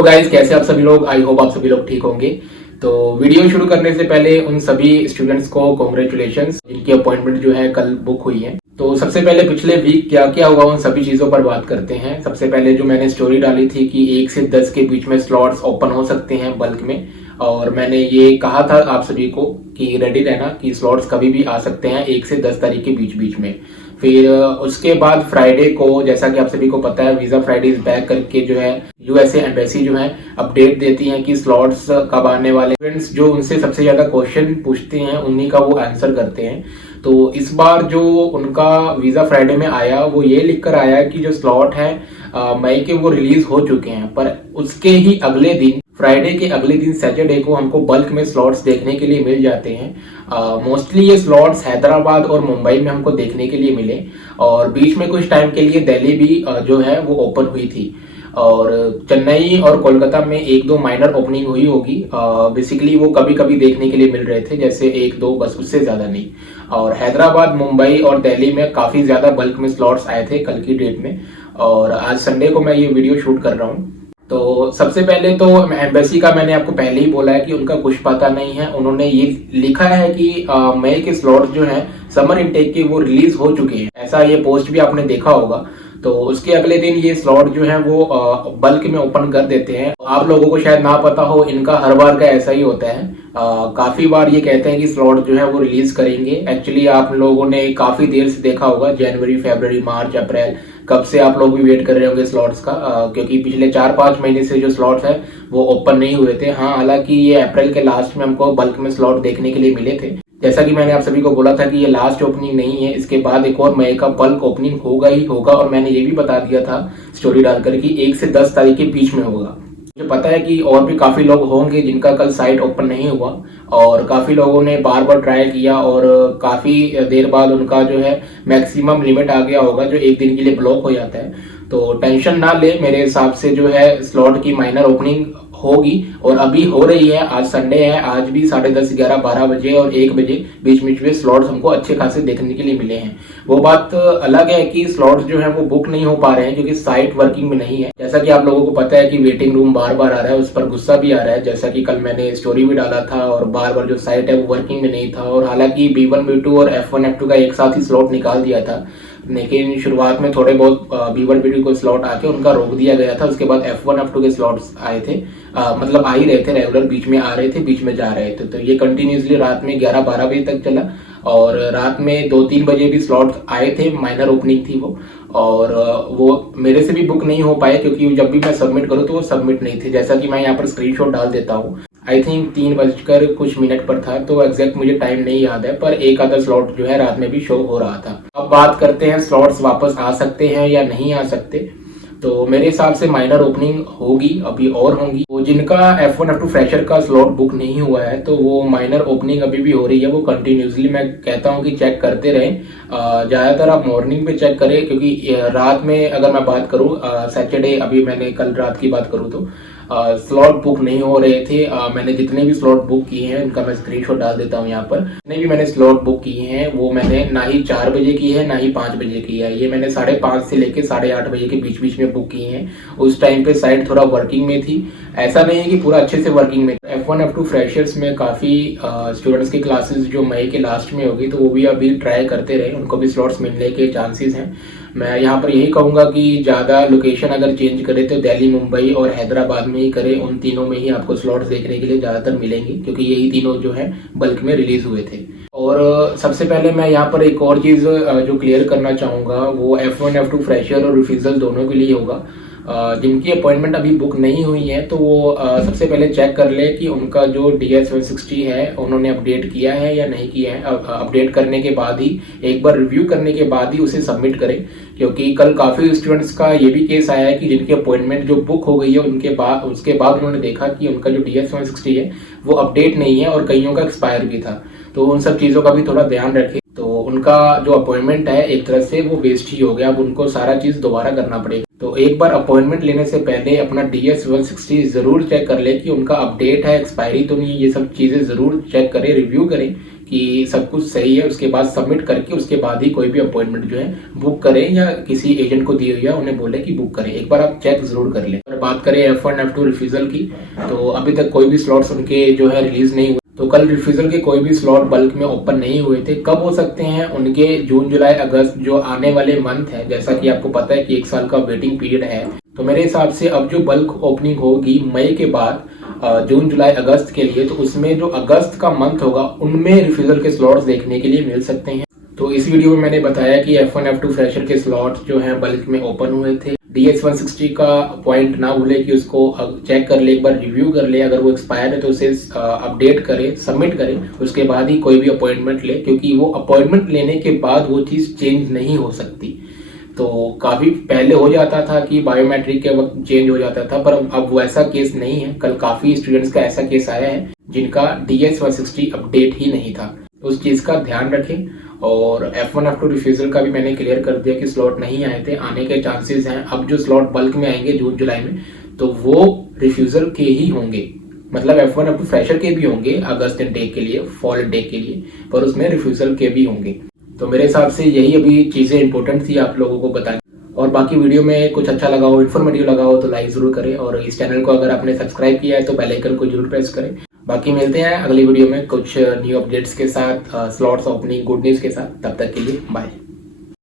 Hello guys, कैसे आप सभी लोग। आई होप आप सभी लोग ठीक होंगे। तो वीडियो शुरू करने से पहले उन सभी स्टूडेंट्स को कॉन्ग्रेचुलेशंस जिनकी अपॉइंटमेंट जो है कल बुक हुई है। तो सबसे पहले पिछले वीक क्या क्या हुआ उन सभी चीजों पर बात करते हैं। सबसे पहले जो मैंने स्टोरी डाली थी कि 1 से 10 के बीच में स्लॉट्स ओपन हो सकते हैं बल्क में, और मैंने ये कहा था आप सभी को कि रेडी रहना कि स्लॉट्स कभी भी आ सकते हैं 1 से 10 तारीख के बीच बीच में। फिर उसके बाद फ्राइडे को, जैसा कि आप सभी को पता है, वीजा फ्राइडे इज बैक करके जो है यूएसए एम्बेसी जो है अपडेट देती है कि स्लॉट्स कब आने वाले। स्टूडेंट्स जो उनसे सबसे ज्यादा क्वेश्चन पूछते हैं उन्हीं का वो आंसर करते हैं। तो इस बार जो उनका वीजा फ्राइडे में आया वो ये लिखकर आया कि जो स्लॉट है मई के वो रिलीज हो चुके हैं, पर उसके ही अगले दिन फ्राइडे के अगले दिन सैटरडे को हमको बल्क में स्लॉट्स देखने के लिए मिल जाते हैं। मोस्टली ये स्लॉट्स हैदराबाद और मुंबई में हमको देखने के लिए मिले, और बीच में कुछ टाइम के लिए दिल्ली भी जो है वो ओपन हुई थी, और चेन्नई और कोलकाता में एक दो माइनर ओपनिंग हुई होगी। बेसिकली वो कभी कभी देखने के लिए मिल रहे थे, जैसे एक दो, बस उससे ज्यादा नहीं। और हैदराबाद, मुंबई और दिल्ली में काफी ज्यादा बल्क में स्लॉट्स आए थे कल की डेट में, और आज संडे को मैं ये वीडियो शूट कर रहा हूँ। तो सबसे पहले तो एम्बेसी का मैंने आपको पहले ही बोला है कि उनका कुछ पता नहीं है। उन्होंने ये लिखा है कि मई के स्लॉट्स जो हैं समर इनटेक के वो रिलीज हो चुके हैं, ऐसा ये पोस्ट भी आपने देखा होगा। तो उसके अगले दिन ये स्लॉट जो है वो बल्क में ओपन कर देते हैं। आप लोगों को शायद ना पता हो, इनका हर बार का ऐसा ही होता है। काफी बार ये कहते हैं कि स्लॉट जो है वो रिलीज करेंगे। एक्चुअली आप लोगों ने काफी देर से देखा होगा, जनवरी, फरवरी, मार्च, अप्रैल, कब से आप लोग भी वेट कर रहे होंगे स्लॉट्स का, क्योंकि पिछले 4-5 महीने से जो स्लॉट्स है वो ओपन नहीं हुए थे। हाँ, हालांकि ये अप्रैल के लास्ट में हमको बल्क में स्लॉट देखने के लिए मिले थे। जैसा कि मैंने आप सभी को बोला था कि ये लास्ट ओपनिंग नहीं है, इसके बाद एक और मई का बल्क ओपनिंग होगा ही होगा, और मैंने ये भी बता दिया था स्टोरी डालकर कि 1 से 10 तारीख के बीच में होगा। मुझे पता है कि और भी काफी लोग होंगे जिनका कल साइट ओपन नहीं हुआ, और काफी लोगों ने बार बार ट्राई किया, और काफी देर बाद उनका जो है मैक्सिमम लिमिट आ गया होगा जो एक दिन के लिए ब्लॉक हो जाता है। तो टेंशन ना ले, मेरे हिसाब से जो है स्लॉट की माइनर ओपनिंग होगी, और अभी हो रही है। आज संडे है, आज भी 10:30, 11, 12 बजे और 1 बजे बीच बीच में स्लॉट्स हमको अच्छे खासे देखने के लिए मिले हैं। वो बात अलग है कि स्लॉट्स जो है वो बुक नहीं हो पा रहे हैं क्योंकि साइट वर्किंग में नहीं है। जैसा कि आप लोगों को पता है कि वेटिंग रूम बार बार आ रहा है, उस पर गुस्सा भी आ रहा है, जैसा कि कल मैंने स्टोरी भी डाला था, और बार बार जो साइट है वो वर्किंग में नहीं था। और हालांकि B1, B2 और F1, F2 का एक साथ ही स्लॉट निकाल दिया था, लेकिन शुरुआत में थोड़े बहुत B1, B2 को स्लॉट आके उनका रोक दिया गया था। उसके बाद F1, F2 के स्लॉट्स आए थे, मतलब आ ही रहे थे रेगुलर, बीच में आ रहे थे, बीच में जा रहे थे। तो ये कंटिन्यूसली रात में 11-12 बजे तक चला, और रात में 2-3 बजे भी स्लॉट्स आए थे, माइनर ओपनिंग थी वो। और वो मेरे से भी बुक नहीं हो पाए क्योंकि जब भी मैं सबमिट करूँ तो वो सबमिट नहीं थे, जैसा कि मैं यहाँ पर स्क्रीनशॉट डाल देता हूँ। आई थिंक 3 बजकर कुछ मिनट पर था, तो एग्जैक्ट मुझे टाइम नहीं याद है, पर एक आधा स्लॉट जो है रात में भी शो हो रहा था। अब बात करते हैं स्लॉट्स वापस आ सकते हैं या नहीं आ सकते। तो मेरे हिसाब से माइनर ओपनिंग होगी, अभी और होंगी। तो जिनका F1, F2 फ्रेशर का स्लॉट बुक नहीं हुआ है तो वो माइनर ओपनिंग अभी भी हो रही है। वो कंटिन्यूसली मैं कहता हूँ कि चेक करते रहें। ज़्यादातर आप मॉर्निंग पे चेक करें, क्योंकि रात में अगर मैं बात करूँ, सैटरडे, अभी मैंने कल रात की बात करूँ तो स्लॉट बुक नहीं हो रहे थे। मैंने जितने भी स्लॉट बुक किए हैं उनका मैं स्क्रीनशॉट डाल देता हूँ यहाँ पर। जितने भी मैंने स्लॉट बुक किए हैं वो मैंने ना ही 4 बजे की है ना ही 5 बजे की है, ये मैंने 5:30 से लेके 8:30 बजे के बीच बीच में बुक किए हैं। उस टाइम पे साइट थोड़ा वर्किंग में थी, ऐसा नहीं है कि पूरा अच्छे से वर्किंग में। F1, F2 फ्रेशर्स में काफी स्टूडेंट्स की क्लासेस जो मई के लास्ट में होगी, तो वो भी अभी ट्राई करते रहे, उनको भी स्लॉट्स मिलने के चांसेस हैं। मैं यहाँ पर यही कहूंगा कि ज़्यादा लोकेशन अगर चेंज करे तो दिल्ली, मुंबई और हैदराबाद में ही करें। उन तीनों में ही आपको स्लॉट्स देखने के लिए ज़्यादातर मिलेंगे, क्योंकि यही तीनों जो है बल्क में रिलीज हुए थे। और सबसे पहले मैं यहाँ पर एक और चीज़ जो क्लियर करना चाहूँगा, वो F1, F2 फ्रेशर और रिफिजल दोनों के लिए होगा। जिनकी अपॉइंटमेंट अभी बुक नहीं हुई है तो वो सबसे पहले चेक कर ले कि उनका जो DS 160 है उन्होंने अपडेट किया है या नहीं किया है। अपडेट करने के बाद ही, एक बार रिव्यू करने के बाद ही उसे सबमिट करें, क्योंकि कल काफ़ी स्टूडेंट्स का ये भी केस आया है कि जिनकी अपॉइंटमेंट जो बुक हो गई है उसके बाद उन्होंने देखा कि उनका जो DS 160 है वो अपडेट नहीं है, और कईयों का एक्सपायर भी था। तो उन सब चीज़ों का भी थोड़ा ध्यान रखें। तो उनका जो अपॉइंटमेंट है एक तरह से वो वेस्ट ही हो गया, अब उनको सारा चीज़ दोबारा करना पड़ेगा। तो एक बार अपॉइंटमेंट लेने से पहले अपना DS 160 जरूर चेक कर ले कि उनका अपडेट है, एक्सपायरी तो नहीं है। ये सब चीज़ें जरूर चेक करें, रिव्यू करें कि सब कुछ सही है, उसके बाद सबमिट करके उसके बाद ही कोई भी अपॉइंटमेंट जो है बुक करें, या किसी एजेंट को दिए हुए है उन्हें बोले कि बुक करें। एक बार आप चेक जरूर कर लें। और बात करें F1 F2 रिफ्यूजल की, तो अभी तक कोई भी स्लॉट्स उनके जो है रिलीज नहीं हुए। तो कल रिफ्यूजल के कोई भी स्लॉट बल्क में ओपन नहीं हुए थे। कब हो सकते हैं उनके? जून जुलाई अगस्त जो आने वाले मंथ है, जैसा कि आपको पता है कि 1 साल का वेटिंग पीरियड है, तो मेरे हिसाब से अब जो बल्क ओपनिंग होगी मई के बाद जून जुलाई अगस्त के लिए, तो उसमें जो अगस्त का मंथ होगा उनमें रिफ्यूजल के स्लॉट्स देखने के लिए मिल सकते हैं। तो इस वीडियो में मैंने बताया कि F1 F2 फ्रेशर के स्लॉट्स जो हैं बल्क में ओपन हुए थे। DS 160 का पॉइंट ना भूले कि उसको चेक कर ले, एक बार रिव्यू कर ले, अगर वो एक्सपायर है तो उसे अपडेट करे, सबमिट करे, उसके बाद ही कोई भी अपॉइंटमेंट ले, क्योंकि वो अपॉइंटमेंट लेने के बाद वो चीज़ चेंज नहीं हो सकती। तो काफ़ी पहले हो जाता था कि बायोमेट्रिक के वक्त चेंज हो जाता था, पर अब वैसा केस नहीं है। कल काफ़ी स्टूडेंट्स का ऐसा केस आया है जिनका DS 160 अपडेट ही नहीं था। उस चीज़ का ध्यान रखें। और F1 F2 रिफ्यूजल का भी मैंने क्लियर कर दिया कि स्लॉट नहीं आए थे, आने के चांसेस हैं। अब जो स्लॉट बल्क में आएंगे जून जुलाई में, तो वो रिफ्यूजल के ही होंगे। मतलब F1 F2 फ्रेशर के भी होंगे अगस्त इनटेक के लिए, फॉल इनटेक के लिए, पर उसमें रिफ्यूजल के भी होंगे। तो मेरे हिसाब से यही अभी चीज़ें इंपॉर्टेंट थी आप लोगों को बतानी। और बाकी वीडियो में कुछ अच्छा लगा हो, इन्फॉर्मेटिव लगा हो, तो लाइक ज़रूर करें। और इस चैनल को अगर आपने सब्सक्राइब किया है तो बेल आइकन को जरूर प्रेस करें। बाकी मिलते हैं अगली वीडियो में कुछ न्यू अपडेट्स के साथ, स्लॉट्स ओपनिंग गुड न्यूज़ के साथ। तब तक के लिए बाय।